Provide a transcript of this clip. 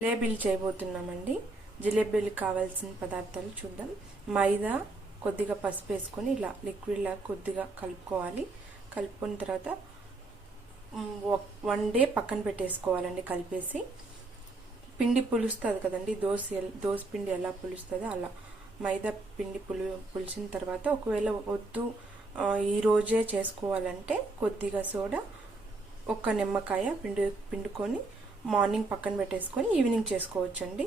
జిలేబీలు చేయబోతున్నామండి. జిలేబీలకు కావాల్సిన పదార్థాలు చూద్దాం. మైదా, కొద్దిగా పసుపు వేసుకొని ఇలా లిక్విడ్ లాగా కొద్దిగా కలుపుకోవాలి. కలుపుకున్న తర్వాత 1 డే పక్కన పెట్టేసుకోవాలండి. కలిపేసి పిండి పులుస్తుంది కదండి, దోశ పిండి ఎలా పులుస్తుందో అలా మైదా పిండి పులిసిన తర్వాత ఒకవేళ వద్దు ఈ రోజే చేసుకోవాలంటే కొద్దిగా సోడా, ఒక నిమ్మకాయ పిండుకొని మార్నింగ్ పక్కన పెట్టేసుకొని ఈవినింగ్ చేసుకోవచ్చండి.